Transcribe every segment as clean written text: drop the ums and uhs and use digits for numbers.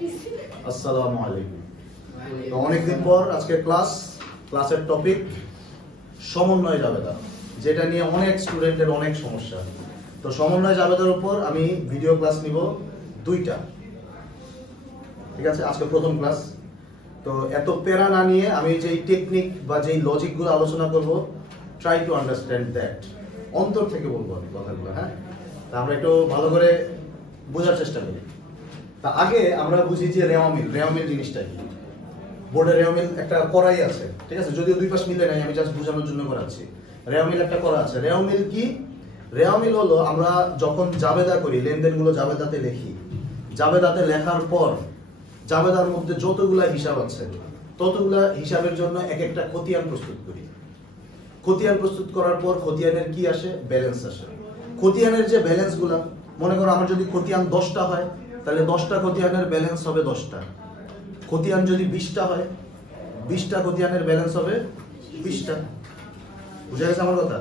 আসসালামু আলাইকুম। তো অনেকদিন পর আজকে ক্লাসের টপিক সমন্বয় জাবেদা, যেটা নিয়ে অনেক স্টুডেন্টের অনেক সমস্যা। তো সমন্বয় জাবেদার উপর আমি ভিডিও ক্লাস নিব দুইটা, ঠিক আছে? আজকে প্রথম ক্লাস। তো এত প্যারা না নিয়ে আমি যেই টেকনিক বা যেই লজিকগুলো আলোচনা করব, ট্রাই টু আন্ডারস্ট্যান্ড দ্যাট। অন্তর থেকে বলবো আমি কথাগুলো, হ্যাঁ? তা আমরা একটু ভালো করে বোঝার চেষ্টা করি। তা আগে আমরা বুঝি যে রেওয়ামিল জিনিসটা কি। বোর্ডে রেওয়ামিল একটা কড়াই আছে, ঠিক আছে? যদিও দুই পাশ মিলে নাই, আমি জাস্ট বোঝানোর জন্য করাচ্ছি। রেওয়ামিল একটা করা আছে। রেওয়ামিল কি? রেওয়ামিল হলো আমরা যখন জাবেদা করি, লেনদেনগুলো জাবেদাতে লিখি, জাবেদাতে লেখার পর জাবেদার মধ্যে যতগুলা হিসাব আছে ততগুলা হিসাবের জন্য এক একটা খতিয়ান প্রস্তুত করি। খতিয়ান প্রস্তুত করার পর খতিয়ানের কি আসে? ব্যালেন্স আসে। খতিয়ানের যে ব্যালেন্সগুলা, মনে করো আমার যদি খতিয়ান 10টা হয়, তাহলে 10টা খতিয়ানের ব্যালেন্স হবে 10টা। খতিয়ান যদি 20টা হয়, 20টা খতিয়ানের ব্যালেন্স হবে 20টা। বুঝা গেছে আমার কথা?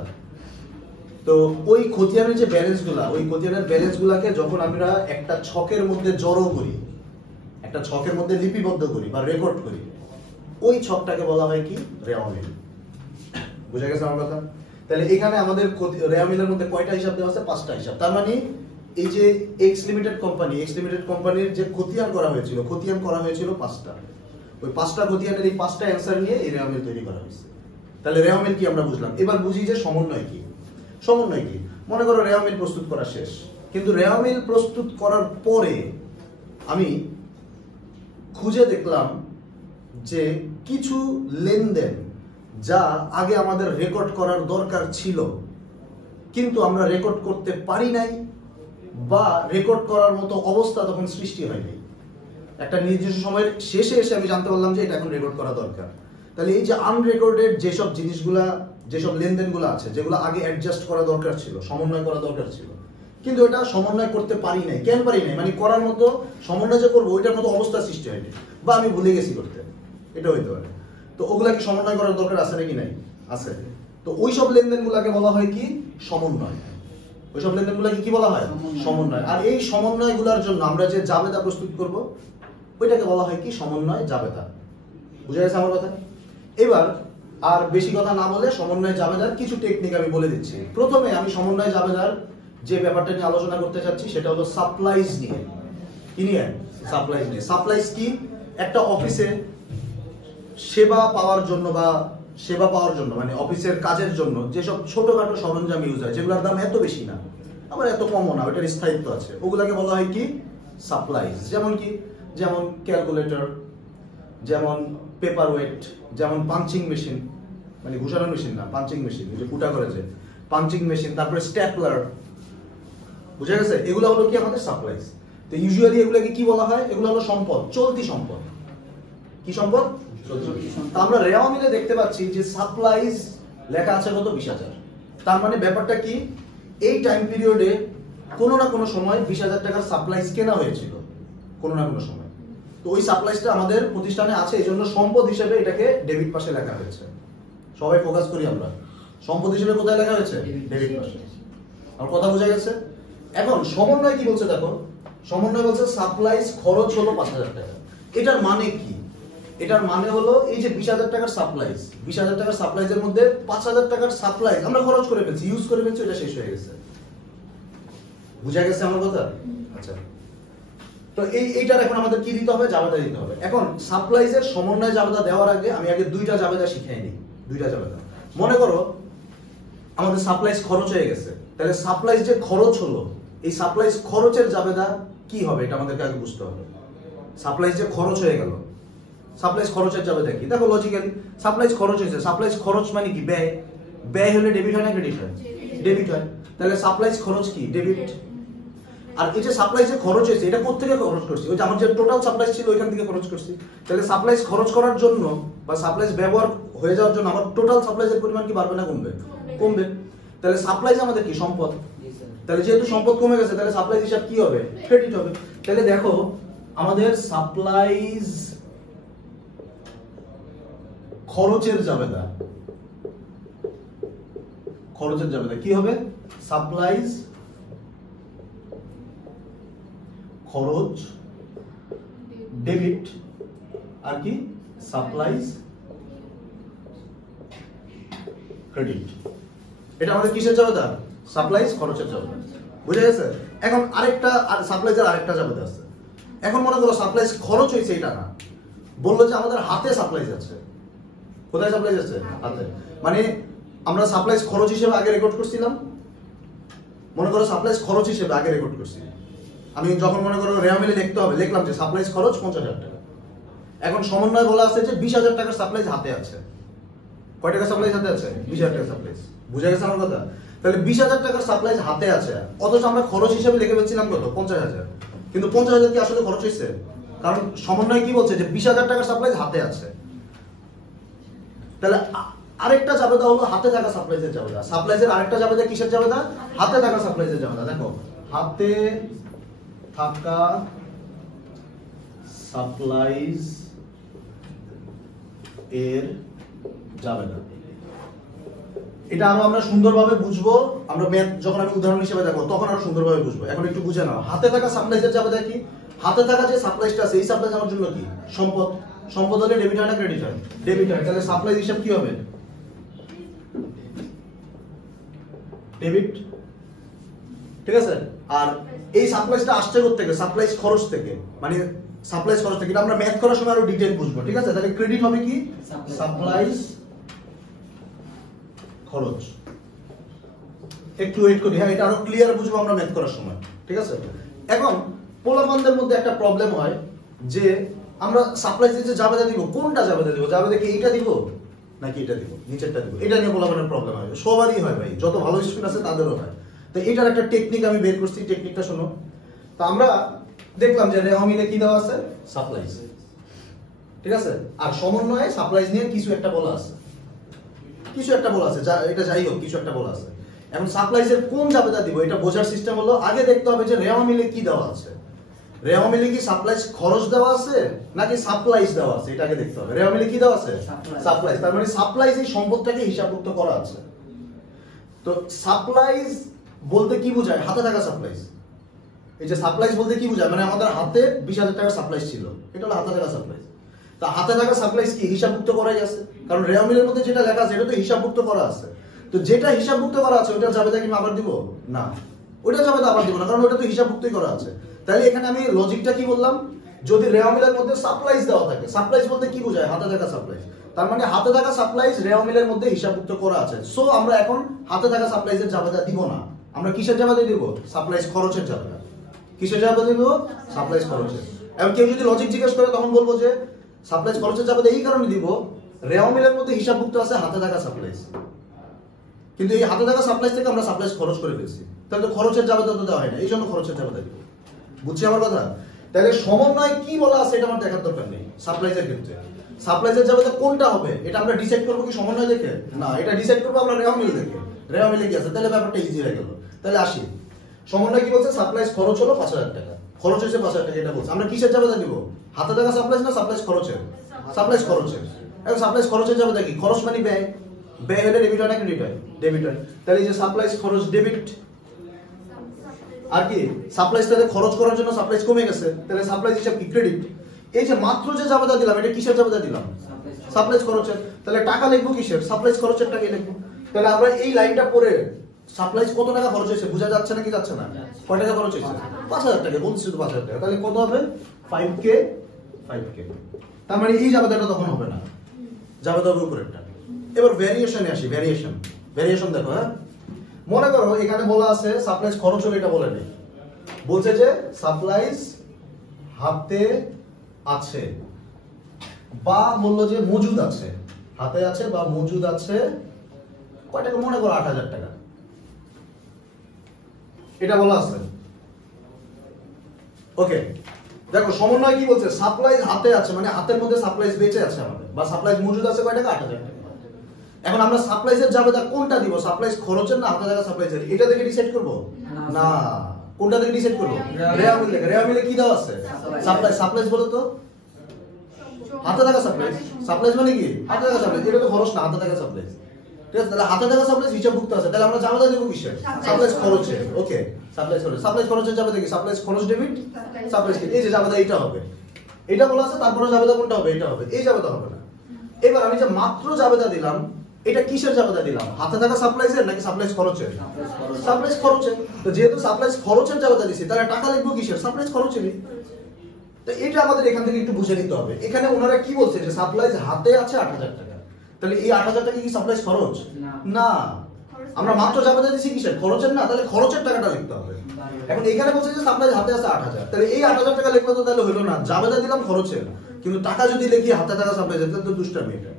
তো ওই খতিয়ানের যে ব্যালেন্সগুলা, ওই খতিয়ানের ব্যালেন্সগুলাকে যখন আমরা একটা ছকের মধ্যে জড়ো করি, একটা ছকের মধ্যে লিপিবদ্ধ করি বা রেকর্ড করি, ওই ছকটাকে বলা হয় কি? রেওয়ামিল। বুঝা গেছে আমার কথা? তাহলে এখানে আমাদের রেওয়ামিলের মধ্যে কয়টা হিসাব দেওয়া আছে? 5টা হিসাব। তার মানে এই যে এক্স লিমিটেড কোম্পানির যে খতিয়ান করা হয়েছিল 5টা। ওই 5টা খতিয়ানের এই 5টা অ্যান্সার নিয়ে এই রেওয়ামিল তৈরি করা হয়েছে। তাহলে রেওয়ামিল কি আমরা বুঝলাম। এবার বুঝি যে সমন্বয় কি। সমন্বয় কি? মনে করো রেওয়ামিল প্রস্তুত করা শেষ, কিন্তু রেওয়ামিল প্রস্তুত করার পরে আমি খুঁজে দেখলাম যে কিছু লেনদেন যা আগে আমাদের রেকর্ড করার দরকার ছিল কিন্তু আমরা রেকর্ড করতে পারি নাই, বা রেকর্ড করার মতো অবস্থা তখন সৃষ্টি হয়নি। একটা নির্দিষ্ট সময়ের শেষে এসে আমি জানতে পারলাম যে এটা এখন রেকর্ড করা দরকার। তাহলে এই যে আনরেকর্ডেড যেসব জিনিসগুলা, যেসব লেনদেনগুলো আছে, যেগুলো আগে অ্যাডজাস্ট করা দরকার ছিল, সমন্বয় করা দরকার ছিল, কিন্তু এটা সমন্বয় করতে পারি নাই। কেন পারি নাই? মানে করার মতো, সমন্বয় যে করবো ওইটার মতো অবস্থা সৃষ্টি হয়নি, বা আমি ভুলে গেছি করতে, এটা হইতে পারে। তো ওগুলাকে সমন্বয় করার দরকার আছে নাকি নাই? আছে। তো ওইসব লেনদেনগুলোকে বলা হয় কি? সমন্বয়। ওইসব লেনদেনগুলোকে কি বলা হয়? সমন্বয়। আর এই সমন্বয়গুলোর জন্য আমরা যে জাবেদা প্রস্তুত করব, ওইটাকে বলা হয় কি? সমন্বয় জাবেদা। বুঝা গেছে আমার কথা? এবার আর বেশি কথা না বলে সমন্বয় জাবেদার কিছু টেকনিক আমি বলে দিচ্ছি। প্রথমে আমি সমন্বয় জাবেদার যে ব্যাপারটা নিয়ে আলোচনা করতে চাচ্ছি সেটা হলো সাপ্লাইজ নিয়ে। কি নিয়ে? সাপ্লাইজ নিয়ে। সাপ্লাইজ কি? একটা অফিসে সেবা পাওয়ার জন্য মানে অফিসের কাজের জন্য যেসব ছোটখাটো সরঞ্জাম ইউজ হয়, যেগুলোর দাম এত বেশি না, আবার এত কমও না, ওটার স্থায়িত্ব আছে, ওগুলাকে বলা হয় কি? সাপ্লাইজ। যেমন কি? যেমন ক্যালকুলেটর, যেমন পেপার ওয়েট, যেমন পাঞ্চিং মেশিন, মানে ঘুষানোর মেশিন না, পাঞ্চিং মেশিন, যে কুটা করেছে পাঞ্চিং মেশিন, তারপরে স্ট্যাপলার। বুঝা গেছে? এগুলো হলো কি? আমাদের সাপ্লাইজ। তো ইউজুয়ালি এগুলোকে কি বলা হয়? এগুলো হলো সম্পদ, চলতি সম্পদ। কি সম্পদ? আমরা রেওয়ামিলে দেখতে পাচ্ছি যে সাপ্লাইজ লেখা আছে কত? 20,000। তার মানে ব্যাপারটা কি? এই টাইম পিরিয়ডে কোনো না কোনো সময় 20,000 টাকার সাপ্লাইজ কেনা হয়েছিল, কোনো না কোনো সময়। তো ওই সাপ্লাইজটা আমাদের প্রতিষ্ঠানে আছে, এই জন্য সম্পদ হিসেবে এটাকে ডেবিট পাশে লেখা হয়েছে। সবাই ফোকাস করি আমরা, সম্পদ হিসেবে কোথায় লেখা হয়েছে? ডেবিট পাশে। আমার কথা বোঝা গেছে? এখন সমন্বয় কি বলছে দেখো। সমন্বয় বলছে সাপ্লাইজ খরচ হলো 5,000 টাকা। এটার মানে কি? এটার মানে হলো এই যে 20,000 টাকার সাপ্লাইজ, 20,000 টাকার সাপ্লাইজের মধ্যে 5,000 টাকার সাপ্লাইজ আমরা খরচ করে ফেলছি, ইউজ করে ফেলছি, এটা শেষ হয়ে গেছে। বুঝা গেছে আমার কথা? আচ্ছা, তো এইটার এখন আমাদের কি দিতে হবে? জাবেদা দিতে হবে। এখন সাপ্লাইজের সমন্বয় জাবেদা দেওয়ার আগে আমি আগে দুইটা জাবেদা শিখিয়ে নিই। দুইটা জাবেদা। মনে করো আমাদের সাপ্লাইজ খরচ হয়ে গেছে, তাহলে সাপ্লাইজ যে খরচ হলো, এই সাপ্লাইজ খরচের জাবেদা কি হবে এটা আমাদেরকে আগে বুঝতে হবে। সাপ্লাইজ যে খরচ হয়ে গেল, সাপ্লাইজ খরচের জাবেদা কি? দেখো লজিক্যালি সাপ্লাইজ খরচ হয়েছে, সাপ্লাইজ খরচ মানে কি? ব্যয়। ব্যয় হলে ডেবিট হয় না ক্রেডিট হয়? ডেবিট হয়। তাহলে সাপ্লাইজ খরচ কি? ডেবিট। আর এই যে সাপ্লাইজে খরচ হয়েছে, এটা কোত্থেকে খরচ করছি? ওই যে আমার যে টোটাল সাপ্লাইজ ছিল ওইখান থেকে খরচ করছি। তাহলে সাপ্লাইজ খরচ করার জন্য বা সাপ্লাইজ ব্যবহার হয়ে যাওয়ার জন্য আমার টোটাল সাপ্লাইজের পরিমাণ কি বাড়বে না কমবে? কমবে। তাহলে সাপ্লাইজ আমাদের কি? সম্পদ। তাহলে যেহেতু সম্পদ কমে গেছে, তাহলে সাপ্লাইজ হিসাব কি হবে? ক্রেডিট হবে। তাহলে দেখো আমাদের সাপ্লাইজ খরচের জাবেদা, কি হবে? সাপ্লাইজ খরচ ডেবিট আর কি সাপ্লাইজ ক্রেডিট। এটা আমাদের কিসের জাবেদা? সাপ্লাইজ খরচের জাবেদা। বুঝা গেছে? এখন আরেকটা সাপ্লাইজের আরেকটা জাবেদা আছে। এখন মনে করো সাপ্লাইজ খরচ হয়েছে এটা না, বললো যে আমাদের হাতে সাপ্লাইজ আছে। কোথায় সাপ্লাইজ আছে? হাতে। মানে আমরা সাপ্লাইজ খরচ হিসেবে আগে রেকর্ড করছিলাম, মনে করো সাপ্লাইজ খরচ হিসেবে আগে রেকর্ড করছি। আমি যখন মনে করো রেওয়া মিলে লিখতে হবে, লিখলাম যে সাপ্লাইজ খরচ 50,000 টাকা। এখন সমন্বয় বলা আছে যে 20,000 টাকার সাপ্লাইজ হাতে আছে। কয় টাকা সাপ্লাইজ হাতে আছে? 20,000 টাকা সাপ্লাইজ। বুঝা গেছে আমার কথা? তাহলে 20,000 টাকার সাপ্লাইজ হাতে আছে, অথচ আমরা খরচ হিসেবে লিখে ফেলছিলাম কত? 50,000। কিন্তু 50,000 কি আসলে খরচ হয়েছে? কারণ সমন্বয় কি বলছে যে 20,000 টাকার সাপ্লাইজ হাতে আছে। তাহলে আরেকটা জাবেদা হলো হাতে থাকা সাপ্লাইজের জাবেদা। সাপ্লাইজের আরেকটা জাবেদা কিসের জাবেদা? হাতে থাকা সাপ্লাইজের জাবেদা। দেখো, হাতে থাকা সাপ্লাইজ এর জাবেদা। এটা আরো আমরা সুন্দরভাবে বুঝবো, আমরা ম্যাথ যখন আমি উদাহরণ হিসেবে দেখো তখন আরো সুন্দরভাবে বুঝবো। এখন একটু বুঝে নাও, হাতে থাকা সাপ্লাইজের জাবেদা কি? হাতে থাকা যে সাপ্লাইজটা আছে এই সাপ্লাইজ আমার জন্য কি? সম্পদ। সম্পদ হলে ডেবিট হয় না ক্রেডিট হয়? ডেবিট হয়। তাহলে সাপ্লাইজ হিসাব কি হবে? ডেবিট। ঠিক আছে? আর এই সাপ্লাইজটা আসছে কোথা থেকে? সাপ্লাইজ খরচ থেকে। মানে সাপ্লাইজ খরচ থেকে। এটা আমরা ম্যাথ করার সময় আরো ডিটেইল বুঝবো। ঠিক আছে? তাহলে ক্রেডিট হবে কি? সাপ্লাইজ খরচ। একটু ওয়েট করি, হ্যাঁ এটা আরো ক্লিয়ার বুঝবো আমরা ম্যাথ করার সময়। ঠিক আছে? এখন পোলাপানদের মধ্যে একটা প্রবলেম হয় যে আমরা সাপ্লাইজে যে জাবেদা দিব, কোনটা জাবেদা দিব? জাবেদা কি এইটা দিব নাকি এটা দিব, নিচেরটা দিব? এটা নিয়ে পোলাপানের প্রবলেম হয়, সবারই হয় ভাই, যত ভালো স্টুডেন্ট আছে তাদেরও হয়। তো এটার একটা টেকনিক আমি বের করছি, টেকনিকটা শোনো। তো আমরা দেখলাম যে রেওয়া মিলে কি দেওয়া আছে? সাপ্লাইজ। ঠিক আছে? আর সমন্বয়ে সাপ্লাইজ নিয়ে কিছু একটা বলা আছে, কিছু একটা বলা আছে, এটা যাই হোক কিছু একটা বলা আছে। এখন সাপ্লাইজের কোন জাবেদা দিব এটা বোঝার সিস্টেম হলো আগে দেখতে হবে যে রেওয়া মিলে কি দেওয়া আছে। রেওয়া মিলে কি সাপ্লাইজ খরচ দেওয়া আছে নাকি সাপ্লাইজ দেওয়া আছে, এটা আগে দেখতে হবে। রেওয়া মিলে কি দেওয়া আছে? সাপ্লাইজ। তার মানে সাপ্লাইজ এই সম্পদটাকে হিসাবভুক্ত করা আছে। তো সাপ্লাইজ বলতে কি বোঝায়? হাতে থাকা সাপ্লাইজ। এই যে সাপ্লাইজ বলতে কি বোঝায়? মানে আমাদের হাতে 20,000 টাকার সাপ্লাইজ ছিল, এটা হলো হাতে থাকা সাপ্লাইজ। তা হাতে থাকা সাপ্লাইজ কি হিসাবভুক্ত করাই আছে? কারণ রেওয়া মিলের মধ্যে যেটা লেখা আছে এটা তো হিসাবভুক্ত করা আছে। তো যেটা হিসাবভুক্ত করা আছে ওটা জাবেদা কি আবার দিব না? ওটা জাবেদা আবার দিব না, কারণ ওটা তো হিসাবভুক্তই করা আছে। তাহলে এখানে আমি লজিকটা কি বললাম? যদি রেওয়া মিলের মধ্যে সাপ্লাইজ দেওয়া থাকে, সাপ্লাইজ বলতে কি বোঝায়? হাতে থাকা সাপ্লাইজ। তার মানে হাতে থাকা সাপ্লাইজ রেওয়া মিলের মধ্যে হিসাবভুক্ত করা আছে। সো আমরা এখন হাতে থাকা সাপ্লাইজের জাবেদা দিব না, আমরা কিসের জাবেদা দিব? সাপ্লাইজ খরচের জাবেদা। কিসের জাবেদা দিব? সাপ্লাইজ খরচের। এবং কেউ যদি লজিক জিজ্ঞেস করে তখন বলবো যে সাপ্লাইজ খরচের জাবেদা এই কারণে দিব, রেওয়া মিলের মধ্যে হিসাবভুক্ত আছে হাতে থাকা সাপ্লাইজ, কিন্তু এই হাতে থাকা সাপ্লাইজ থেকে আমরা সাপ্লাইজ খরচ করে ফেলছি, তাহলে তো খরচের জাবেদা তো দেওয়া হয় না, এই জন্য খরচের জাবেদা দিব। বুঝছি আমার কথা? তাহলে সমন্বয় কি বলা আছে এটা আমার দেখার দরকার নেই। সাপ্লাইজের ক্ষেত্রে সাপ্লাইজের জাবেদা কোনটা হবে এটা আমরা ডিসাইড করবো কি সমন্বয় দেখে? না, এটা ডিসাইড করবো আমরা রেওয়া মিল দেখে। রেওয়া মিলে কি আছে? তাহলে ব্যাপারটা ইজি হয়ে গেল। তাহলে আসি, সমন্বয় কি বলছে? সাপ্লাইজ খরচ হলো 5,000 টাকা, খরচ হয়েছে 5,000 টাকা, এটা বলছে। আমরা কিসের জাবেদা দিব? হাতে থাকা সাপ্লাইজ না সাপ্লাইজ খরচের? সাপ্লাইজ খরচের। এখন সাপ্লাইজ খরচের জাবেদা কি? খরচ মানে ব্যয়, ব্যয় হলে ডেবিট হয় না ক্রেডিট হয়? ডেবিট হয়। তাহলে এই যে সাপ্লাইজ খরচ ডেবিট, আর কি সাপ্লাইজ তাহলে খরচ করার জন্য সাপ্লাইজ কমে গেছে, তাহলে সাপ্লাইজ হিসাব কি? ক্রেডিট। এই যে মাত্র যে জাবেদা দিলাম এটা কিসের জাবেদা দিলাম? সাপ্লাইজ খরচের। তাহলে টাকা লিখবো কিসের? সাপ্লাইজ খরচের টাকাই লিখবো। তাহলে আমরা এই লাইনটা পড়ে সাপ্লাইজ কত টাকা খরচ হয়েছে বোঝা যাচ্ছে না কি যাচ্ছে না? কয় টাকা খরচ হয়েছে? 5,000 টাকা, বলছি তো 5,000 টাকা। তাহলে কত হবে? 5K। 5K। তার মানে এই জাবেদাটা তখন হবে না, জাবেদা হবে উপরেরটা। এবার ভ্যারিয়েশনে আসি। ভ্যারিয়েশন দেখো। হ্যাঁ, মনে করো এখানে বলা আছে সাপ্লাইজ খরচ হলো, এটা বলে নেই, বলছে যে সাপ্লাইজ হাতে আছে বা বললো যে মজুদ আছে, হাতে আছে বা মজুদ আছে কয় টাকা? মনে করো 8,000 টাকা, এটা বলা আছে। ওকে, দেখো সমন্বয় কি বলছে? সাপ্লাইজ হাতে আছে মানে হাতের মধ্যে সাপ্লাইজ বেঁচে আছে আমাদের, বা সাপ্লাইজ মজুদ আছে কয় টাকা? 8,000 টাকা। এখন আমরা সাপ্লাইজের জাবেদা কোনটা দিব? সাপ্লাইজ খরচের না হাতে থাকা সাপ্লাইজের? এটা থেকে ডিসাইড করব না, কোনটা থেকে ডিসাইড করব? রেওয়া মিল থেকে। রেওয়া মিলে কি দেওয়া আছে? সাপ্লাইজ। সাপ্লাইজ বলো তো হাতে থাকা সাপ্লাইজ। সাপ্লাইজ মানে কি? হাতে থাকা সাপ্লাইজ। এটা তো খরচ না, হাতে থাকা সাপ্লাইজ। ঠিক আছে? তাহলে হাতে থাকা সাপ্লাইজ হিসাবভুক্ত আছে, তাহলে আমরা জাবেদা দেব কিসের? সাপ্লাইজ খরচের। ওকে, সাপ্লাইজ খরচ। সাপ্লাইজ খরচের জাবেদা কি? সাপ্লাইজ খরচ ডেবিট, সাপ্লাইজ কি? এই যে জাবেদা এটা হবে, এটা বলা আছে, তারপরে জাবেদা কোনটা হবে? এটা হবে, এই জাবেদা হবে না। এবার আমি যে মাত্র জাবেদা দিলাম, এটা কিসের জাবেদা দিলাম? হাতে থাকা সাপ্লাইজের নাকি সাপ্লাইজ খরচের? সাপ্লাইজ খরচের। তো যেহেতু সাপ্লাইজ খরচের জাবেদা দিছি, তাহলে টাকা লিখবো কিসের? সাপ্লাইজ খরচেরই। তো এটা আমাদের এখান থেকে একটু বুঝে নিতে হবে। এখানে ওনারা কি বলছে যে সাপ্লাইজ হাতে আছে ৮০০০ টাকা, তাহলে এই ৮০০০ টাকা কি সাপ্লাইজ খরচ? না, আমরা মাত্র জাবেদা দিছি কিসের? খরচের না, তাহলে খরচের টাকাটা লিখতে হবে। এখন এখানে বলছে যে সাপ্লাইজ হাতে আছে ৮০০০, তাহলে এই ৮০০০ টাকা লিখলে তো তাহলে হলো না, জাবেদা দিলাম খরচের, কিন্তু টাকা যদি লিখি হাতে থাকা সাপ্লাইজ, তাহলে তো দুষ্টামি এটা।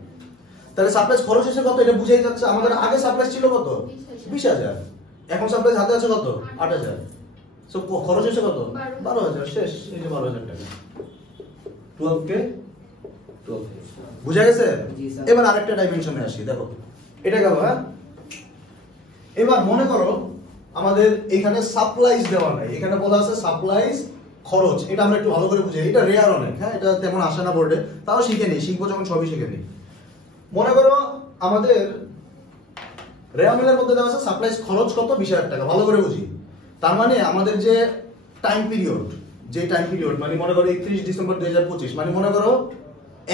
তাহলে সাপ্লাইজ খরচ এসে কত? এটা বুঝেই যাচ্ছে। আমাদের আগে সাপ্লাইজ ছিল কত? ২০০০০। এখন সাপ্লাইজ হাতে আছে কত? ৮০০০। সো খরচ এসে কত? ১২০০০। শেষ, এই যে ১২০০০ টাকা। 12K বুঝা গেছে? এবার আরেকটা ডাইমেনশনে আসি, দেখো এটা গেল। হ্যাঁ, এবার মনে করো আমাদের এখানে সাপ্লাইজ দেওয়া নাই, এখানে বলা আছে সাপ্লাইজ খরচ। এটা আমরা একটু ভালো করে বুঝি, এটা রেয়ার অনেক। হ্যাঁ, এটা তেমন আসে না বোর্ডে, তাও শিখে নিই, শিখবো যখন সবই শিখে নিই। মনে করো আমাদের রেয়ামিলের মধ্যে দেওয়া আছে সাপ্লাইজ খরচ কত? ২০০০০ টাকা। ভালো করে বুঝি, তার মানে আমাদের যে টাইম পিরিয়ড, মানে মনে করো ৩১ ডিসেম্বর ২০২৫, মানে মনে করো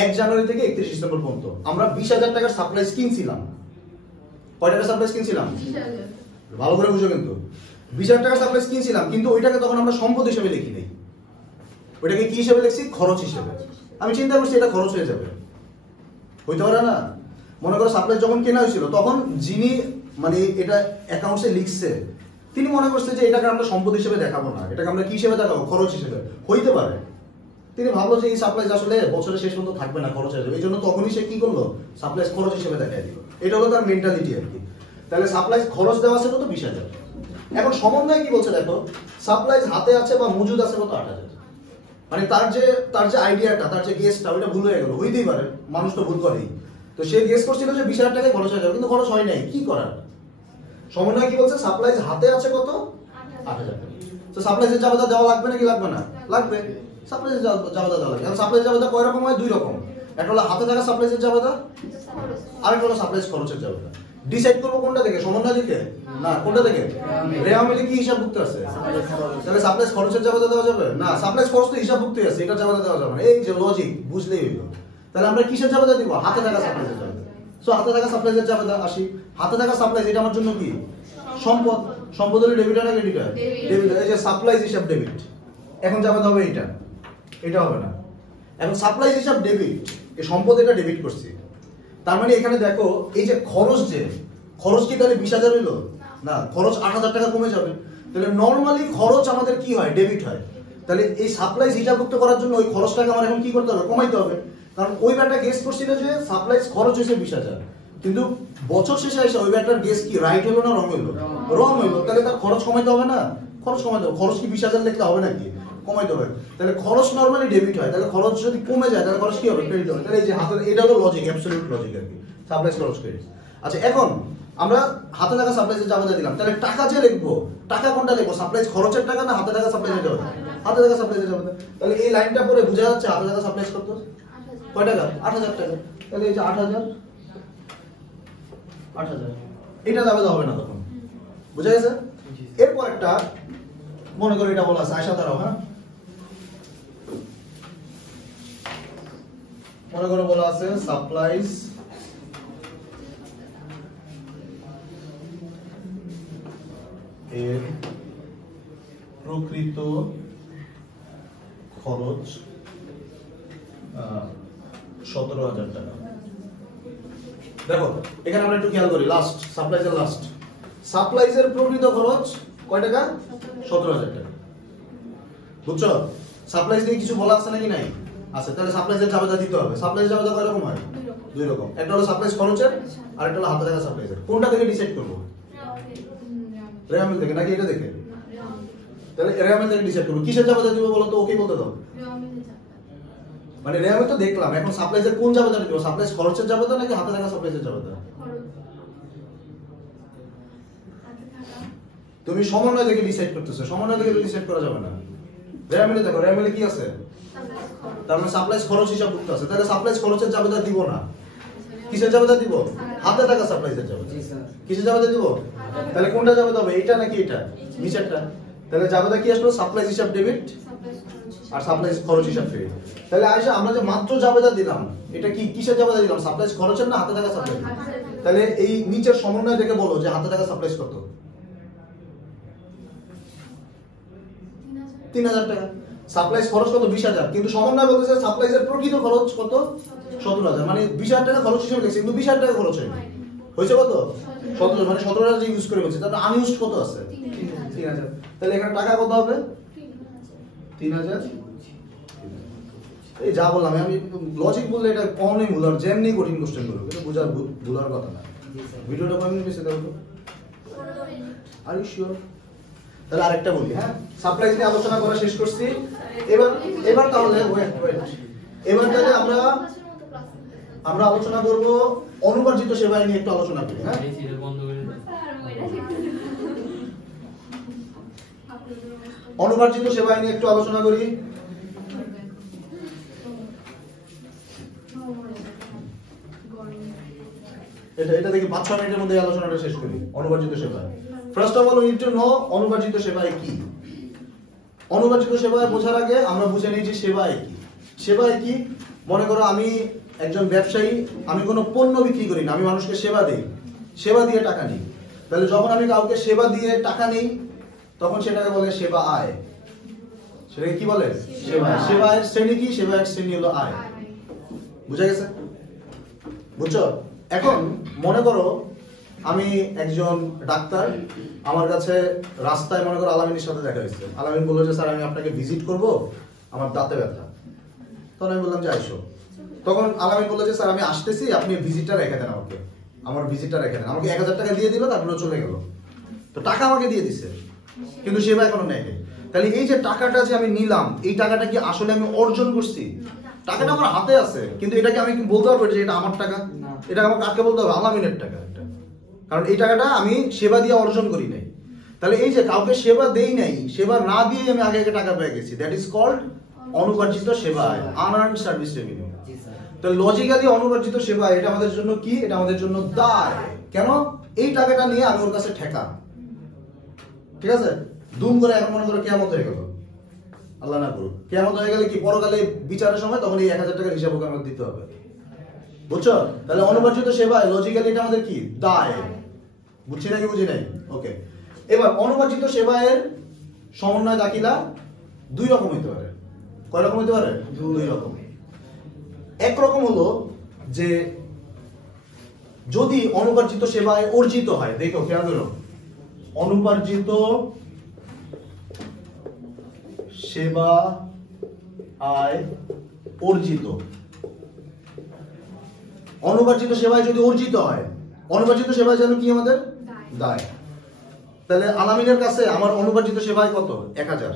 ১ জানুয়ারি থেকে ৩১ ডিসেম্বর পর্যন্ত আমরা ২০০০০ টাকার সাপ্লাইজ কিনছিলাম। কয় টাকার সাপ্লাইজ কিনছিলাম? ভালো করে বুঝো, কিন্তু ২০০০০ টাকার সাপ্লাইজ কিনছিলাম, কিন্তু ওইটাকে তখন আমরা সম্পদ হিসেবে লিখি নাই, ওইটাকে কি হিসেবে লিখছি? খরচ হিসেবে। আমি চিন্তা করছি এটা খরচ হয়ে যাবে, হইতে পারে না? মনে করো সাপ্লাইজ যখন কেনা হয়েছিল, তখন যিনি মানে এটা অ্যাকাউন্টসে লিখছে, তিনি মনে করছে যে এটাকে আমরা সম্পদ হিসেবে দেখাবো না, এটাকে আমরা কি হিসেবে দেখাবো? খরচ হিসেবে। হইতে পারে তিনি ভাবলো যে এই সাপ্লাইজ আসলে বছরের শেষ পর্যন্ত থাকবে না, খরচ হয়ে যাবে, এই জন্য তখনই সে কি করলো? সাপ্লাইজ খরচ হিসেবে দেখাই দিল। এটা হলো তার মেন্টালিটি আর কি। তাহলে সাপ্লাইজ খরচ দেওয়া আছে কত? ২০০০০। এখন সমন্বয় কি বলছে দেখো, সাপ্লাইজ হাতে আছে বা মজুদ আছে কত? ৮০০০। মানে তার যে আইডিয়াটা, তার যে গেসটা, ওইটা ভুল হয়ে গেল। হইতেই পারে, মানুষ তো ভুল করেই। তো সে গেস করছিল যে ২০০০০ টাকায় খরচ হয়ে যাবে, কিন্তু খরচ হয় নাই। কি করার? সমন্বয় কি বলছে? সাপ্লাইজ হাতে আছে কত? ৮০০০ টাকা। তো সাপ্লাইজের জাবেদা দেওয়া লাগবে নাকি লাগবে না? লাগবে। সাপ্লাইজের জাবেদা দেওয়া লাগবে। এখন সাপ্লাইজের জাবেদা কয় রকম হয়? ২ রকম। একটা হলো হাতে থাকা সাপ্লাইজের জাবেদা, আরেকটা হলো সাপ্লাইজ খরচের জাবেদা। ডিসাইড করবো কোনটা থেকে? সমন্বয় থেকে না, কোনটা থেকে? রেয়ামিলে কি হিসাবভুক্ত আছে? তাহলে সাপ্লাইজ খরচের জাবেদা দেওয়া যাবে না? সাপ্লাইজ খরচ তো হিসাবভুক্ত আছে, এটা জাবেদা দেওয়া যাবে না। এই যে লজিক, বুঝলেই হইলো। তাহলে আমরা কিসের জাবেদা দিব? হাতে থাকা সাপ্লাইজের জাবেদা। সো হাতে থাকা সাপ্লাইজের জাবেদা আসি। হাতে থাকা সাপ্লাইজ, এটা আমার জন্য কি? সম্পদ। সম্পদ হলে ডেবিট না ক্রেডিট? ডেবিট। এই যে সাপ্লাইজ হিসাব ডেবিট, এখন জাবেদা হবে এইটা, এটা হবে না। এখন সাপ্লাইজ হিসাব ডেবিট, এই সম্পদ এটা ডেবিট করছি। তার মানে এখানে দেখো এই যে খরচ কি তাহলে ২০০০০ হইলো না, খরচ ৮০০০ টাকা কমে যাবে। তাহলে নরমালি খরচ আমাদের কি হয়? ডেবিট হয়। তাহলে এই সাপ্লাইজ হিসাবভুক্ত করার জন্য ওই খরচটাকে আমার এখন কি করতে হবে? কমাইতে হবে। কারণ ওই ব্যাটা গেস করছিল যে সাপ্লাইজ খরচ হয়েছে ২০০০০, কিন্তু বছর শেষে এসে ওই ব্যাটার গেস কি রাইট হলো না রং হইলো? রং হইলো। তাহলে তার খরচ কমাইতে হবে না? খরচ কমাইতে হবে। খরচ কি ২০০০০ লিখলে হবে নাকি? কমাইতে হবে। তাহলে খরচ নরমালি ডেবিট হয়, তাহলে খরচ যদি কমে যায় তাহলে খরচ কি হবে? ক্রেডিট হবে। তাহলে এই যে হাতে, এটা হলো লজিক, অ্যাবসলিউট লজিক আর কি, সাপ্লাইজ খরচ ক্রেডিট। আচ্ছা, এখন আমরা হাতে থাকা সাপ্লাইজের জাবেদা দিলাম, তাহলে টাকা যে লিখবো, টাকা কোনটা লিখবো? সাপ্লাইজ খরচের টাকা না হাতে থাকা সাপ্লাইজের জাবেদা? হাতে থাকা সাপ্লাইজের জাবেদা। তাহলে এই লাইনটা পরে বোঝা যাচ্ছে হাতে থাকা সাপ্লাইজ কত? কয় টাকা? ৮০০০ টাকা। তাহলে এই যে ৮০০০ এটা জাবেদা হবে না তখন, বুঝা গেছে? এরপর একটা মনে করো এটা বলা আছে, আয়সা দাঁড়াও। হ্যাঁ, মনে করো বলা আছে সাপ্লাইজ এর প্রকৃত খরচ ১৭০০০ টাকা। দেখো এখানে আমরা একটু খেয়াল করি, লাস্ট সাপ্লাইজের প্রকৃত খরচ কয় টাকা? ১৭০০০ টাকা। বুঝছো? সাপ্লাইজ নিয়ে কিছু বলা আছে নাকি? নাই আছে। তাহলে সাপ্লাইজের জাবেদা দিতে হবে। সাপ্লাইজের জাবেদা কয় রকম হয়? ২ রকম। একটা হলো সাপ্লাইজ খরচের, আর একটা হলো হাতে থাকা সাপ্লাইজের। কোনটা থেকে ডিসাইড করব? রেয়ামিল থেকে নাকি এটা দেখে? তাহলে রেয়ামিল থেকে ডিসাইড করব। কিসের জাবেদা দিব বলো তো? ওকে বলতে দাও। মানে রেয়ামিল তো দেখলাম, এখন সাপ্লাইজের কোন জাবেদা দিব? সাপ্লাইজ খরচের জাবেদা নাকি হাতে থাকা সাপ্লাইজের জাবেদা? তুমি সমন্বয় থেকে ডিসাইড করতেছো, সমন্বয় থেকে ডিসাইড করা যাবে না। রেয়ামিলে দেখো, রেয়ামিলে কি আছে? তার মানে সাপ্লাইজ খরচ হিসাবভুক্ত আছে। তাহলে সাপ্লাইজ খরচের জাবেদা দিব না, কিসের জাবেদা দিব? হাতে থাকা সাপ্লাইজের জাবেদা। কিসের জাবেদা দিব? তাহলে কোনটা জাবেদা হবে? এইটা নাকি এটা? নিচেরটা। তাহলে জাবেদা কি আসলো? সাপ্লাইজ হিসাব ডেবিট, আর সাপ্লাইজ খরচ হিসাব ফ্রি। তাহলে আয়েশা আমরা যে মাত্র জাবেদা দিলাম এটা কি কিসের জাবেদা দিলাম? সাপ্লাইজ খরচের না হাতে টাকা সাপ্লাইজ? তাহলে এই নিচের সমন্বয় দেখে বলো যে হাতে টাকা সাপ্লাইজ কত? 3000 টাকা। সাপ্লাইজ খরচ কত? 20000। কিন্তু সমন্বয় বলতেছে সাপ্লাইজের প্রকৃত খরচ কত? 17000। মানে 20000 টাকা খরচ হিসেবে গেছে কিন্তু 20000 টাকা খরচ হয়নি। হয়েছে কত? 17। মানে 17000 যে ইউজ করে বলছে তাহলে আনইউজড কত আছে? 3000। তাহলে এখানে টাকা কত হবে? 3000। এই যা বললাম আমি লজিক বললে এটা কখনোই ভুল আর যেমনি কঠিন কোশ্চেন করবো কিন্তু ভুলার কথা না। ভিডিওটা কয় মিনিট বেশি দাও তো? Are you sure? তাহলে আরেকটা বলি, হ্যাঁ সাপ্লাইজ নিয়ে আলোচনা করা শেষ করছি। এবার তাহলে ওয়েট এবার তাহলে আমরা আলোচনা করব অনুপার্জিত সেবা নিয়ে একটু আলোচনা করি। হ্যাঁ অনুপার্জিত সেবা নিয়ে একটু আলোচনা করি। এটা দেখি 5-6 মিনিটের মধ্যে আলোচনাটা শেষ করি। অনুপার্জিত সেবা first of all we need to know অনুপার্জিত সেবায় কি। অনুপার্জিত সেবায় বোঝার আগে আমরা বুঝে নিই যে সেবায় কি। সেবায় কি? মনে করো আমি একজন ব্যবসায়ী, আমি কোনো পণ্য বিক্রি করি না, আমি মানুষকে সেবা দেই, সেবা দিয়ে টাকা নিই। তাহলে যখন আমি কাউকে সেবা দিয়ে টাকা নিই তখন সেটাকে বলে সেবা আয়। সেটাকে কি বলে? সেবা। সেবায়ের শ্রেণী কি? সেবায়ের শ্রেণী হলো আয়। বুঝা গেছে? বুঝছো? এখন মনে করো আমি একজন ডাক্তার, আমার কাছে রাস্তায় মনে করো আলামিনের সাথে দেখা হয়েছে। আলামিন বললো যে স্যার আমি আপনাকে ভিজিট করব, আমার দাঁতে ব্যথা। তখন আমি বললাম যে আইসো। তখন আলামিন বললো যে স্যার আমি আসতেছি, আপনি ভিজিটটা রেখে দেন আমাকে, আমার ভিজিটটা রেখে দেন। আমাকে 1000 টাকা দিয়ে দিল, তারপরে চলে গেল। তো টাকা আমাকে দিয়ে দিছে কিন্তু সেবা এখনো নেয়নি। তাহলে এই যে টাকাটা যে আমি নিলাম, এই টাকাটা কি আসলে আমি অর্জন করছি? টাকাটা আমার হাতে আছে কিন্তু এটাকে আমি কি বলতে পারবো যে এটা আমার টাকা? এটা আমার কাকে বলতে হবে? আলামিনের টাকা। কারণ এই টাকাটা আমি সেবা দিয়ে অর্জন করি নাই। তাহলে এই যে কাউকে সেবা দেই নাই, সেবা না দিয়ে আমি আগে টাকা পেয়ে গেছি, দ্যাট ইজ কল্ড অনুপার্জিত সেবা, আনআর্নড সার্ভিস রেভিনিউ। তো লজিক্যালি অনুপার্জিত সেবা এটা আমাদের জন্য কি? এটা আমাদের জন্য দায়। কেন? এই টাকাটা নিয়ে আমি ওর কাছে ঠেকা। ঠিক আছে? দুম করে এখন মনে করো কিয়ামত হয়ে গেল, আল্লাহ না করুক। কিয়ামত হয়ে গেলে কি পরকালে বিচারের সময় তখন এই 1000 টাকার হিসাব ওকে আমাকে দিতে হবে। বুঝছো? তাহলে অনুপার্জিত সেবা লজিক্যালি এটা আমাদের কি? দায়। বুঝছি নাকি বুঝি নাই? ওকে। এবার অনুপার্জিত সেবায়ের সমন্বয় দাখিলা 2 রকম হতে পারে। কয় রকম হতে পারে? 2 রকম। এক রকম হলো যে যদি অনুপার্জিত সেবায় অর্জিত হয়, দেখো খেয়াল করো, অনুপার্জিত সেবা আয় অর্জিত। অনুপার্জিত সেবায় যদি অর্জিত হয়, অনুপার্জিত সেবায় যেন কি আমাদের? দায়। তাহলে আলামিনের কাছে আমার অনুপার্জিত সেবায় কত? 1000।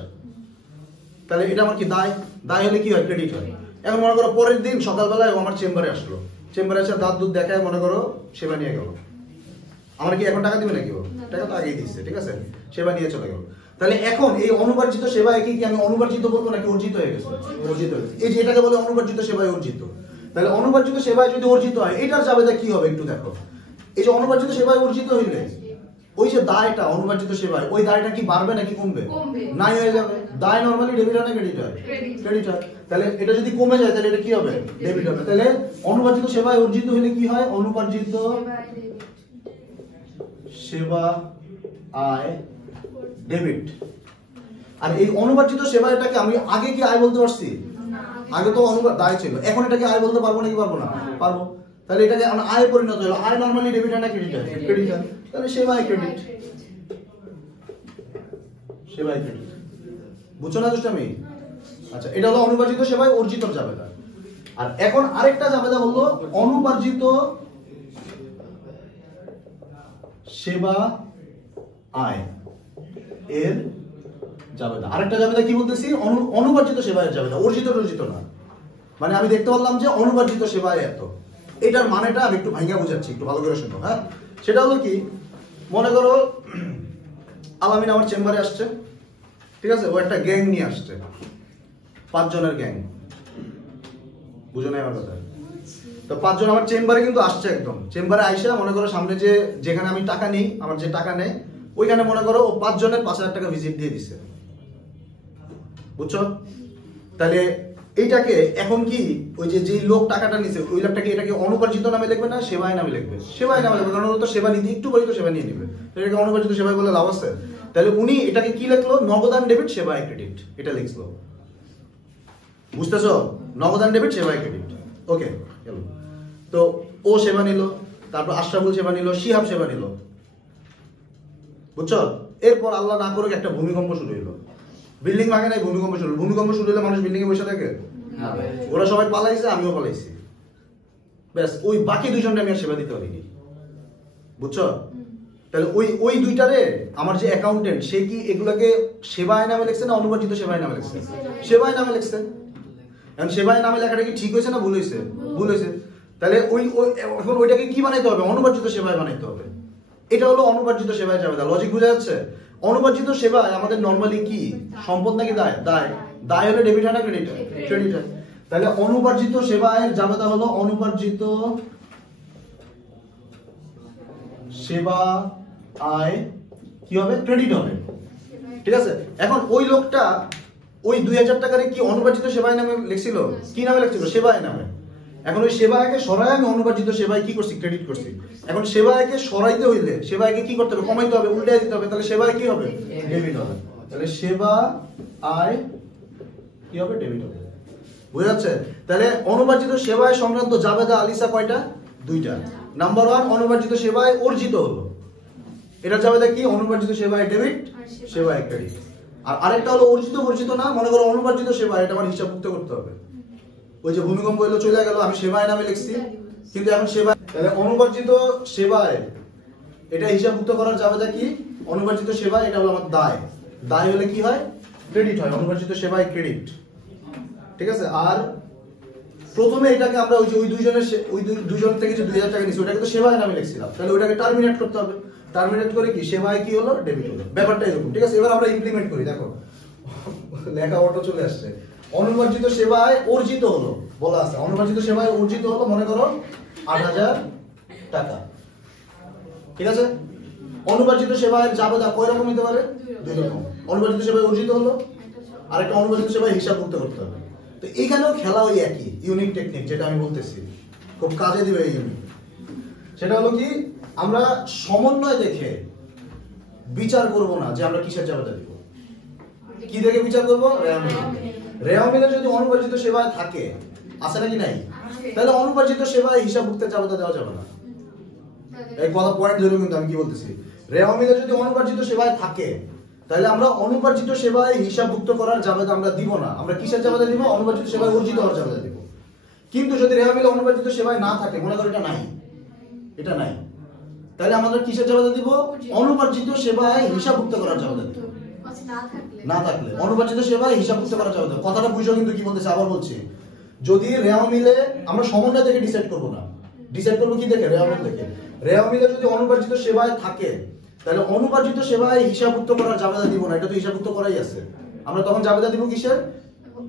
তাহলে এটা আমার কি দায়? দায় হলে কি হয়? ক্রেডিট হয়। এখন মনে করো পরের দিন সকালবেলায় আমার চেম্বারে আসলো, চেম্বারে এসে দাঁত দুধ দেখায় মনে করো সেবা নিয়ে গেল। আমার কি এখন টাকা দিবে নাকি? টাকা তো আগেই দিচ্ছে, ঠিক আছে, সেবা নিয়ে চলে গেল। তাহলে এখন এই অনুপার্জিত সেবায় কি আমি অনুপার্জিত বলবো নাকি অর্জিত হয়ে গেছে? অর্জিত হয়ে গেছে। এই যে এটাকে বলে অনুপার্জিত সেবায় অর্জিত। তাহলে অনুপার্জিত সেবায় যদি অর্জিত হয় এটার জাবেদা কি হবে একটু দেখো। এই যে অনুপার্জিত সেবায় অর্জিত হইলে ওই যে দায়টা অনুপার্জিত সেবায়, ওই দায়টা কি বাড়বে নাকি কমবে? নাই হয়ে যাবে। দায় নরমালি ডেবিট হয় না ক্রেডিট হয়? ক্রেডিট হয়। তাহলে এটা যদি কমে যায় তাহলে এটা কি হবে? ডেবিট হবে। তাহলে অনুপার্জিত সেবায় অর্জিত হলে কি হয়? অনুপার্জিত সেবা আয় ডেবিট। আর এই অনুপার্জিত সেবাটাকে আমি আগে কি আয় বলতে পারছি? আগে তো দায় ছিল, এখন এটাকে আয় বলতে পারবো নাকি পারবো না? পারবো। তাহলে এটাকে আয় পরিণত হলো। আয় নরমালি ডেবিট হয় না ক্রেডিট হয়? ক্রেডিট হয়। তাহলে সেবায় ক্রেডিট, সেবায় ক্রেডিট। বুঝছো না দোস্ত আমি? আচ্ছা, এটা হলো অনুপার্জিত সেবায় অর্জিত জাবেদা। আর এখন আরেকটা জাবেদা হলো অনুপার্জিত সেবা আয় এর জাবেদা। আরেকটা জাবেদা কি বলতেছি? অনুপার্জিত সেবায়ের জাবেদা, অর্জিত অর্জিত না। মানে আমি দেখতে পারলাম যে অনুপার্জিত সেবায় এত, এটার মানেটা আমি একটু ভাঙিয়ে বোঝাচ্ছি, একটু ভালো করে শুনো। হ্যাঁ, সেটা হলো কি, মনে করো আলামিন আমার চেম্বারে আসছে, ঠিক আছে, ও একটা গ্যাং নিয়ে আসছে, 5 জনের গ্যাং। বুঝো না আমার কথা? তো 5 জন আমার চেম্বারে কিন্তু আসছে, একদম চেম্বারে আইসা মনে করো সামনে যেখানে আমি টাকা নেই, আমার যে টাকা নেই ওইখানে মনে করো ও 5 জনের 5000 টাকা ভিজিট দিয়ে দিছে। বুঝছো? তাহলে এইটাকে এখন কি ওই যে যেই লোক টাকাটা নিছে ওই লোকটাকে এটাকে অনুপার্জিত নামে লিখবে না সেবায় নামে লিখবে? সেবায় নামে লিখবে, কারণ ও তো সেবা নিতে একটু করে তো সেবা নিয়ে নিবে, এটাকে অনুপার্জিত সেবায় বলে লাভ আছে? তাহলে উনি এটাকে কি লিখলো? নগদান ডেবিট সেবায় ক্রেডিট, এটা লিখলো। বুঝতেছো? নগদান ডেবিট সেবায় ক্রেডিট। ওকে, তো ও সেবা নিল, তারপর আশরাফুল সেবা নিল, শিহাব সেবা নিল, বুঝছো? এরপর আল্লাহ না করুক একটা ভূমিকম্প শুরু হইলো, বিল্ডিং ভাঙে নাই, ভূমিকম্প শুরু। ভূমিকম্প শুরু হলে মানুষ বিল্ডিং এ বসে থাকে? ওরা সবাই পালাইছে, আমিও পালাইছি, ব্যাস ওই বাকি দুইজনটা আমি আর সেবা দিতে পারিনি, বুঝছো? তাহলে ওই ওই দুইটারে আমার যে অ্যাকাউন্টেন্ট সে কি এগুলাকে সেবায় নামে লিখছে না অনুপার্জিত সেবায় নামে লিখছে? সেবায় নামে লিখছে। এখন সেবায় নামে লেখাটা কি ঠিক হয়েছে না ভুল হয়েছে? ভুল হয়েছে। তাহলে ওই এখন ওইটাকে কি বানাইতে হবে? অনুপার্জিত সেবায় বানাইতে হবে। এটা হলো অনুপার্জিত সেবায় যাবে। লজিক বোঝা যাচ্ছে? অনুপার্জিত সেবায় আমাদের নরমালি কি সম্পদ নাকি দায়? দায়। দায় হলে ডেবিট হয় না ক্রেডিট হয়? ক্রেডিট হয়। তাহলে অনুপার্জিত সেবায় যাবেটা হলো অনুপার্জিত সেবা আয় কি হবে? ক্রেডিট হবে, ঠিক আছে? এখন ওই লোকটা ওই 2000 টাকারে কি অনুপার্জিত সেবায় নামে লিখছিল? কি নামে লিখছিল? সেবায় নামে। এখন ওই সেবায়কে সরাই আমি অনুপার্জিত সেবায় কি করছি? ক্রেডিট করছি। এখন সেবায়কে সরাইতে হইলে সেবায়কে কি করতে হবে? কমাইতে হবে, উল্টাই দিতে হবে। তাহলে সেবায় কি হবে? ডেবিট হবে। তাহলে সেবা আয় কি হবে? ডেবিট হবে। বুঝা যাচ্ছে? তাহলে অনুপার্জিত সেবায় সংক্রান্ত জাবেদা আলিসা কয়টা? দুইটা। নাম্বার 1 অনুপার্জিত সেবায় অর্জিত হলো, এটা জাবেদা কি? অনুপার্জিত সেবায় ডেবিট, সেবায় ক্রেডিট। আর আরেকটা হলো অর্জিত বর্জিত না, মনে করো অনুপার্জিত সেবায়, এটা আমার হিসাবভুক্ত করতে হবে। ওই যে ভূমিকম্প হইলো চলে গেল, আমি সেবায় নামে লিখছি কিন্তু এখন সেবা, তাহলে অনুপার্জিত সেবায় এটা হিসাবভুক্ত করার জাবেদা কি? অনুপার্জিত সেবায় এটা হলো আমার দায়। দায় হলে কি হয়? ক্রেডিট হয়। অনুপার্জিত সেবায় ক্রেডিট, ঠিক আছে? আর প্রথমে এটাকে আমরা ওই যে ওই দুইজন থেকে যে 2000 টাকা নিছি ওটাকে তো সেবায় নামে লিখছিলাম, তাহলে ওটাকে টার্মিনেট করতে হবে। টার্মিনেট করে কি সেবায় কি হলো? ডেবিট হলো। ব্যাপারটা এরকম, ঠিক আছে? এবার আমরা ইমপ্লিমেন্ট করি। দেখো লেখা অটো চলে আসছে। অনুপার্জিত সেবায় অর্জিত হলো বলা আছে, অনুপার্জিত সেবায় অর্জিত হলো মনে করো 8000 টাকা, ঠিক আছে? অনুপার্জিত সেবায় জাবেদা কয় রকম হতে পারে? দুই রকম। অনুপার্জিত সেবায় অর্জিত হলো, আরেকটা অনুপার্জিত সেবায় হিসাবভুক্ত করতে হবে। তো এইখানেও খেলা ওই একই ইউনিক টেকনিক, যেটা আমি বলতেছি খুব কাজে দিবে এই ইউনিট। সেটা হলো কি, আমরা সমন্বয় দেখে বিচার করব না যে আমরা কিসের জাবেদা দিব। কি দেখে বিচার করব? রেওয়া মিলে যদি অনুপার্জিত সেবায় থাকে, আছে নাকি নাই? তাহলে অনুপার্জিত সেবায় হিসাবভুক্তের জাবেদা দেওয়া যাবে না। এই কথা পয়েন্ট ধরে কিন্তু আমি কি বলতেছি, রেওয়া মিলে যদি অনুপার্জিত সেবায় থাকে তাহলে আমরা অনুপার্জিত সেবায় হিসাবভুক্ত করার জাবেদা আমরা দিব না। আমরা কিসের জাবেদা দিব? অনুপার্জিত সেবায় অর্জিত হওয়ার জাবেদা দিব। কিন্তু যদি রেওয়া মিলে অনুপার্জিত সেবায় না থাকে, মনে করো এটা নাই, এটা নাই, তাহলে আমরা কিসের জাবেদা দিব? অনুপার্জিত সেবায় হিসাবভুক্ত করার জাবেদা দিব। না থাকলে অনুপার্জিত সেবায় হিসাবভুক্ত করার জাবেদা। কথাটা বুঝো কিন্তু কি বলতেছে, আবার বলছি। যদি রেওয়া মিলে আমরা সমন্বয় দেখে ডিসাইড করব না, ডিসাইড করব কি দেখে? রেওয়া মিল দেখে। রেওয়া মিলে যদি অনুপার্জিত সেবায় থাকে তাহলে অনুপার্জিত সেবায় হিসাবভুক্ত করার জাবেদা দিব না, এটা তো হিসাবভুক্ত করাই আছে। আমরা তখন জাবেদা দিব কিসের?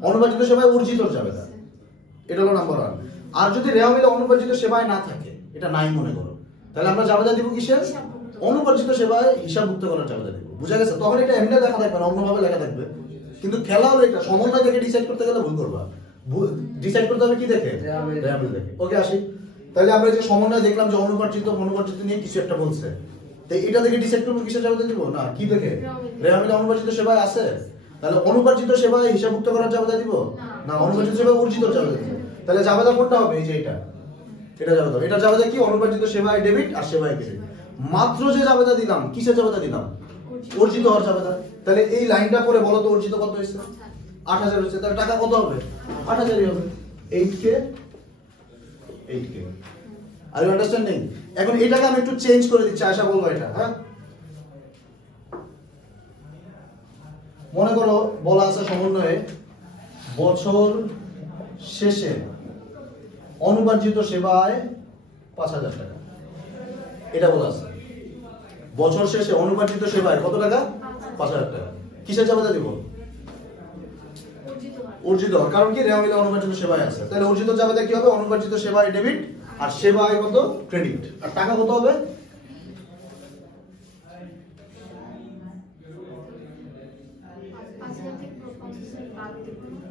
অনুপার্জিত সেবায় অর্জিত জাবেদা। এটা হলো নাম্বার 1। আর যদি রেওয়া মিলে অনুপার্জিত সেবায় না থাকে, এটা নাই মনে করো, তাহলে আমরা জাবেদা দিব কিসের? অনুপার্জিত সেবায় হিসাবভুক্ত করার জাবেদা দিব। বুঝা গেছে? তখন এটা এমনি লেখা থাকবে না, অন্যভাবে লেখা থাকবে। কিন্তু খেলা হলো এটা, সমন্বয় দেখে ডিসাইড করতে গেলে ভুল করবা। ডিসাইড করতে হবে কি দেখে? রেওয়া মিল দেখে। ওকে, আসি। তাহলে আমরা যে সমন্বয় দেখলাম যে অনুপার্জিত নিয়ে কিছু একটা বলছে, তো এটা দেখে ডিসাইড করবো কিসের জাবেদা দিব? না, কি দেখে? রেওয়া মিলে অনুপার্জিত সেবায় আছে, তাহলে অনুপার্জিত সেবায় হিসাবভুক্ত করার জাবেদা দিব না, অনুপার্জিত সেবায় অর্জিত জাবেদা দিব। তাহলে জাবেদা কোনটা হবে? এই যে এটা, এটা জাবেদা। এটা জাবেদা কি? অনুপার্জিত সেবায় ডেবিট আর সেবায় ক্রেডিট। মাত্র যে জাবেদা দিলাম, কিসের জাবেদা দিলাম? অর্জিত হওয়ার জাবেদা। তাহলে এই লাইনটা পরে বলো তো অর্জিত কত হয়েছে? 8000 হয়েছে। তাহলে টাকা কত হবে? 8000ই হবে। 8k 8k। Are you understanding? এখন এটাকে আমি একটু চেঞ্জ করে দিচ্ছি, আশা বলবো এটা। হ্যাঁ, মনে করো বলা আছে সমন্বয়ে বছর শেষে অনুপার্জিত সেবায় 5000 টাকা, এটা বলা আছে। বছর শেষে অনুপার্জিত সেবায় কত টাকা? 5000 টাকা। কিসের জাবেদা দিব? অর্জিত। কারণ কি? রেওয়া মিলে অনুপার্জিত সেবায় আছে, তাহলে অর্জিত জাবেদা কি হবে? অনুপার্জিত সেবায় ডেবিট আর সেবায় কত? ক্রেডিট। আর টাকা কত হবে?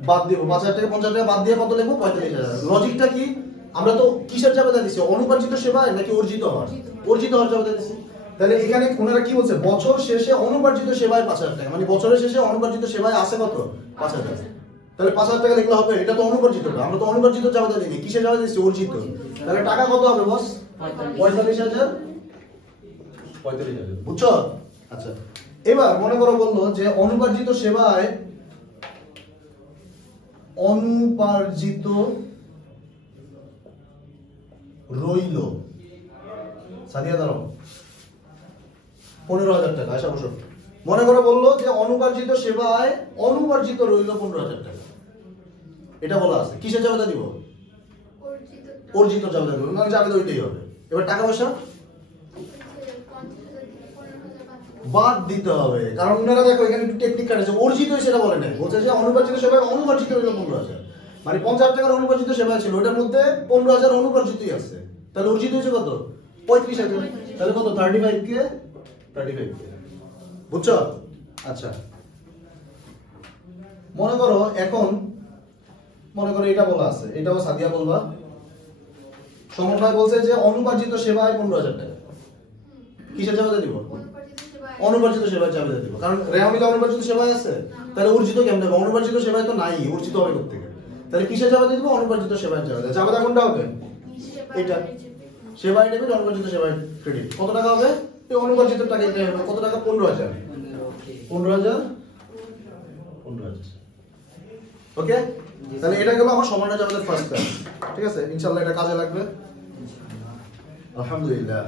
বাদ দিব 5000 টাকা 50 টাকা বাদ দিয়ে কত লিখবো 45000। লজিকটা কি, আমরা তো কিসের জাবেদা দিছি, অনুপার্জিত সেবায় নাকি অর্জিত হওয়ার? অর্জিত হওয়ার জাবেদা দিছি। তাহলে এখানে ওনারা কি বলছে, বছর শেষে অনুপার্জিত সেবায় 5000 টাকা, মানে বছরের শেষে অনুপার্জিত সেবায় আছে কত 5000। তাহলে 5000 টাকা লিখলে হবে, এটা তো অনুপার্জিত, আমরা তো অনুপার্জিত জাবেদা দিইনি, কিসের জাবেদা দিছি, অর্জিত। তাহলে টাকা কত হবে বস, 45000। বুঝছো? আচ্ছা এবার মনে করো বললো যে অনুপার্জিত সেবায় অনুপার্জিত রইল, সাদিয়া দাঁড়াও, 15000 টাকা। আশা বসো, মনে করো বললো যে অনুপার্জিত সেবায় অনুপার্জিত রইল 15000 টাকা, এটা বলা আছে, কিসের জাবেদা দিব, অর্জিত জাবেদা দিব, মানে জাবেদা ওইটাই হবে। এবার টাকা পয়সা বাদ দিতে হবে, কারণ ওনারা দেখো এখানে একটু টেকনিক কাটেছে, অর্জিত সেটা বলে নাই, বলছে যে অনুপার্জিত সেবায় অনুপার্জিত রইল 15000, মানে 50,000 টাকার অনুপার্জিত সেবা ছিল, ওটার মধ্যে 15000 অনুপার্জিতই আছে, তাহলে অর্জিত হয়েছে কত 35000, তাহলে কত 35K। বুঝছো? আচ্ছা মনে করো এখন মনে করো এটা বলা আছে, এটাও সাদিয়া বলবা, সমন্বয় বলছে যে অনুপার্জিত সেবায় 15000 টাকা, কিসের জাবেদা দিব, অনুপার্জিত সেবায় জাবেদা দিব, কারণ রেওয়ামিলা অনুপার্জিত সেবায় আছে, তাহলে অর্জিত কেমনে হবে, অনুপার্জিত সেবায় তো নাই, অর্জিত হবে কোথা থেকে, তাহলে কিসের জাবেদা দিব, অনুপার্জিত সেবায় জাবেদা। জাবেদা কোনটা হবে, এটা সেবায় ডেবিট, অনুপার্জিত সেবায় ক্রেডিট। কত টাকা হবে, এই অনুপার্জিত টাকা এটা হবে কত টাকা, 15000। ওকে, তাহলে এটা গেল আমার সমন্বয় জাবেদার ফার্স্ট টাইম। ঠিক আছে, ইনশাআল্লাহ এটা কাজে লাগবে। আলহামদুলিল্লাহ।